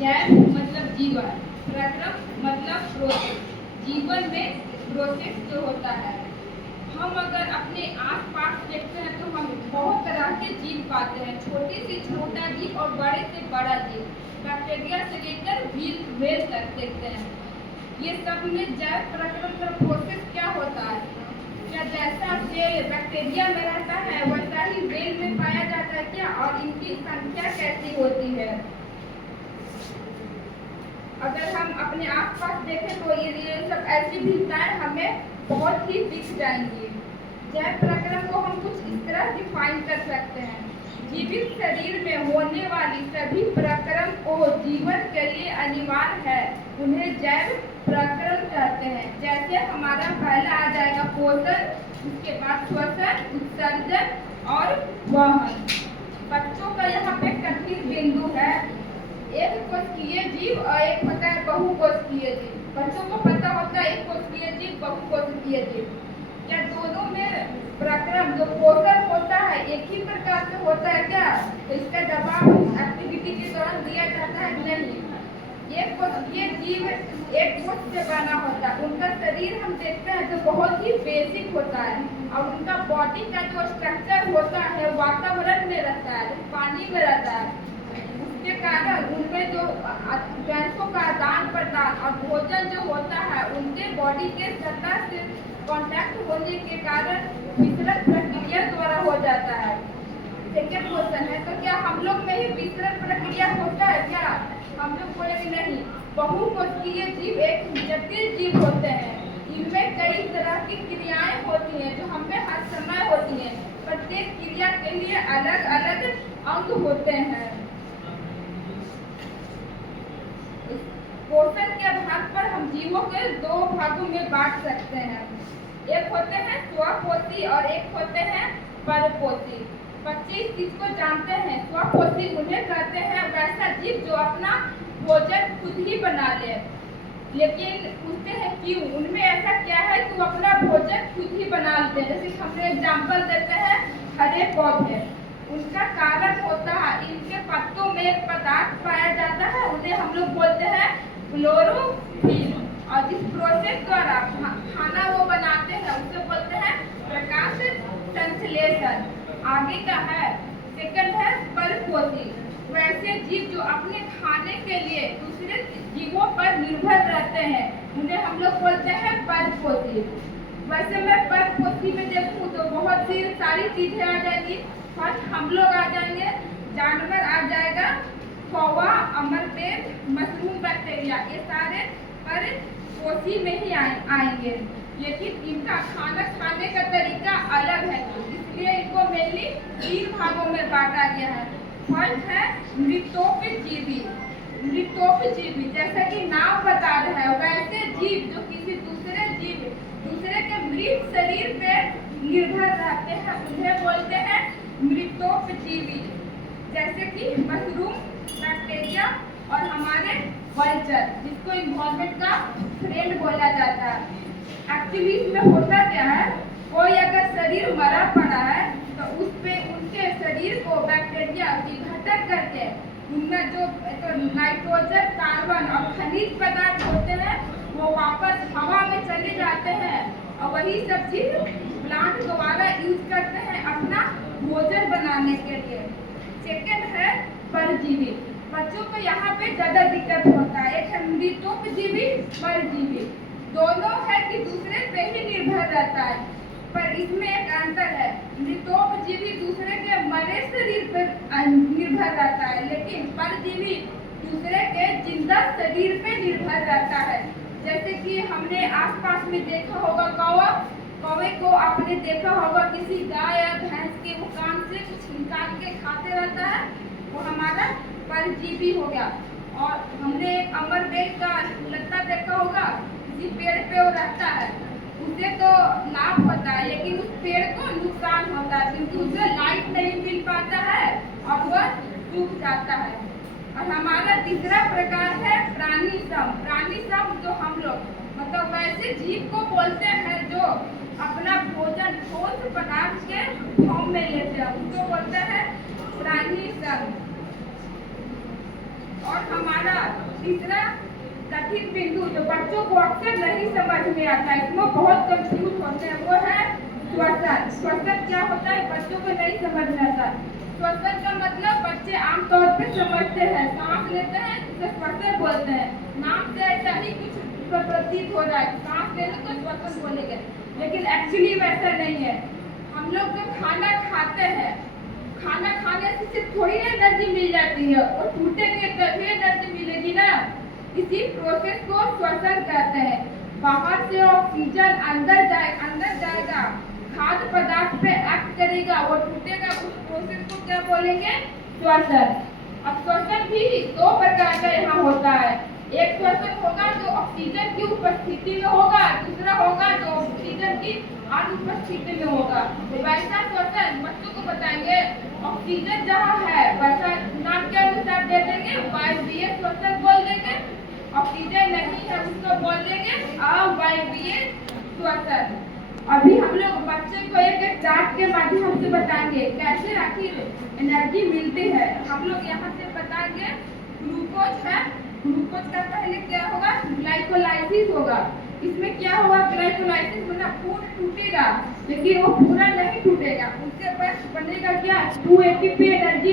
जैव मतलब जीवन, प्रक्रम मतलब प्रोसेस। जीवन में प्रोसेस जो होता है, हम अगर अपने आसपास देखते हैं तो हम बहुत तरह के जीव पाते हैं, छोटे से छोटा जीव और बड़े से बड़ा जीव, बैक्टीरिया से लेकर व्हेल तक देखते हैं। ये सब में जैव प्रक्रम का प्रोसेस क्या होता है? क्या जैसा सेल बैक्टीरिया में रहता है वैसा ही व्हेल में पाया जाता है क्या? और इनकी संख्या कैसी होती है? अगर हम अपने आसपास देखें तो ये सब ऐसी भिन्नताएं हमें बहुत ही दिख जाएंगी। जैव प्रक्रम को हम कुछ इस तरह डिफाइन कर सकते हैं। जीवित शरीर में होने वाली सभी प्रक्रम को जीवन के लिए अनिवार्य है, उन्हें जैव प्रक्रम कहते हैं। जैसे हमारा पहला आ जाएगा पोषण, उसके बाद श्वसन, उत्सर्जन और वहन। बच्चों का यहाँ पे कठिन बिंदु है, एक कोशिकीय जीव और एक होता है बहुकोशिकीय जीव। बच्चों को पता होता है एक कोशिकीय जीव, बहुकोशिकीय जीव। क्या दोनों में प्रक्रम जो पोषण होता है एक ही प्रकार से होता है क्या? तो इसका जवाब एक्टिविटी के दौरान दिया जाता है नहीं। एक कोशिकीय जीव एक कोश से बना होता है, उनका शरीर हम देखते हैं जो बहुत ही बेसिक होता है और उनका बॉडी का जो स्ट्रक्चर होता है वातावरण में रहता है, पानी में रहता है। उसके कारण उनमें जो गैसों का आदान प्रदान और भोजन जो होता है उनके बॉडी के सतह से कांटेक्ट होने के कारण विसरण प्रक्रिया द्वारा हो जाता है। सेकेंड क्वेश्चन है, तो क्या हम लोग में ही विसरण प्रक्रिया होता है क्या? हम लोग बोलेंगे नहीं। बहुकोशिकीय जीव एक जटिल जीव होते हैं, इनमें कई तरह की क्रियाएं होती हैं जो हमें हर समय होती हैं। प्रत्येक क्रिया के लिए अलग अलग अंग होते हैं। पोषण के आधार पर हम जीवों के दो भागों में बांट सकते हैं, एक होते हैं स्वपोषी और एक होते हैं परपोषी। बच्चे इस चीज को जानते हैं, स्वपोषी उन्हें कहते हैं वैसा जीव जो अपना भोजन खुद ही बना ले। लेकिन पूछते हैं क्यों? उनमें ऐसा क्या है कि वो अपना भोजन खुद ही बना लेते हैं? जैसे हम एग्जाम्पल देते हैं हरे पौधे, उनका कारण होता है इनके पत्तों में एक पदार्थ पाया जाता है, उन्हें हम लोग बोलते हैं क्लोरोफिल, और जिस प्रोसेस द्वारा खाना वो बनाते हैं उसे बोलते हैं प्रकाश संश्लेषण। आगे का है सेकंड है परपोषी, वैसे जीव जो अपने खाने के लिए दूसरे जीवों पर निर्भर रहते हैं उन्हें हम लोग बोलते हैं परपोषी। वैसे मैं परपोषी में देखूं तो बहुत सी सारी चीजें आ जाएंगी। फर्स्ट हम लोग आ जाएंगे, जानवर आ जाएगा, कौवा, अमरपेट, मशरूम, बैक्टीरिया, ये सारे परपोषी में ही आएंगे। लेकिन इनका खाना खाने का तरीका अलग है, इसलिए इनको मेनली 3 भागों में बांटा गया है। फर्स्ट है मृतोपजीवी। मृतोपजीवी जैसा कि नाम बता रहा है, वैसे जीव जो किसी दूसरे के मृत शरीर पे निर्भर रहते हैं उन्हें बोलते हैं मृतोपजीवी। जैसे कि मशरूम, बैक्टीरिया और हमारे वल्चर, जिसको इन्वायरमेंट का फ्रेंड बोला जाता है। एक्चुअली इसमें होता क्या है, कोई अगर शरीर मरा पड़ा है तो उस पे उनके शरीर को बैक्टीरिया विघटन करके उनमें जो नाइट्रोजन, कार्बन और खनिज पदार्थ होते हैं वो वापस हवा में चले जाते हैं और वही सब चीज प्लांट दोबारा यूज करते हैं अपना भोजन बनाने के लिए। सेकेंड है परजीवी। बच्चों को यहाँ पे ज्यादा दिक्कत होता है, एक है मृतोपजीवी, परजीवी। दोनों है कि दूसरे पे ही निर्भर रहता है, पर इसमें एक अंतर है। मृतोपजीवी दूसरे के मरे शरीर पर निर्भर रहता है, लेकिन परजीवी दूसरे के जिंदा शरीर पे निर्भर रहता है। जैसे कि हमने आसपास में देखा होगा कौवे को आपने देखा होगा किसी गाय या भैंस के वो कान से कुछ निकाल के खाते रहता है, वो हमारा परजीवी हो गया। और हमने एक अमरबेल का लत्ता देखा होगा, किसी पेड़ पे वो रहता है, उसे तो लाभ होता है लेकिन उस पेड़ को नुकसान होता है क्योंकि उसे लाइट नहीं मिल पाता है और वह सूख जाता है। और हमारा तीसरा प्रकार है प्राणी सम। प्राणी सम जो हम लोग मतलब वैसे जीव को बोलते हैं जो अपना भोजन ठोस पदार्थ के फॉर्म में लेते हैं, उसको बोलते हैं प्राणी सम। और हमारा तीसरा कठिन बिंदु जो बच्चों को अक्सर नहीं समझ में आता है, इसमें बहुत कंफ्यूज होते हैं, वो है श्वसन। श्वसन क्या होता है बच्चों को नहीं समझ में आता। श्वसन का मतलब बच्चे आमतौर पर समझते हैं, सांस लेते हैं जिसे श्वसन बोलते हैं। नाम से ऐसा ही कुछ प्रतीत हो रहा है, सांस ले लो तो श्वसन बोलेंगे, लेकिन एक्चुअली वैसा नहीं है। हम लोग जब खाना खाते हैं, खाना खाने से सिर्फ थोड़ी ना एनर्जी मिल जाती है, और टूटेंगे तभी एनर्जी मिलेगी ना। इसी प्रोसेस को श्वसन कहते हैं। बाहर से ऑक्सीजन अंदर जाएगा, खाद्य पदार्थ पे एक्ट करेगा, वो टूटेगा, उस प्रोसेस को क्या बोलेंगे? श्वसन। अब श्वसन भी दो प्रकार का यहाँ होता है। एक श्वसन होगा जो ऑक्सीजन की उपस्थिति में होगा, दूसरा होगा जो ऑक्सीजन की अनुपस्थिति में होगा। तो वैसा श्वसन बच्चों को बताएंगे, ऑक्सीजन जहाँ है वैसा नाम के अनुसार दे देंगे, वायवीय श्वसन बोल देंगे। ऑक्सीजन नहीं है उसको बोल देंगे अवायवीय श्वसन। अभी हम लोग बच्चे को एक चार्ट के माध्यम से बताएंगे कैसे आखिर एनर्जी मिलती है। हम लोग यहाँ से बताएंगे ग्लूकोज है, ग्लूकोज का पहले क्या होगा? ग्लाइकोलाइसिस होगा। इसमें क्या होगा? ग्लाइकोलाइसिस मतलब फूड टूटेगा, लेकिन वो पूरा नहीं टूटेगा, उससे बस बनेगा क्या? 2 ATP एनर्जी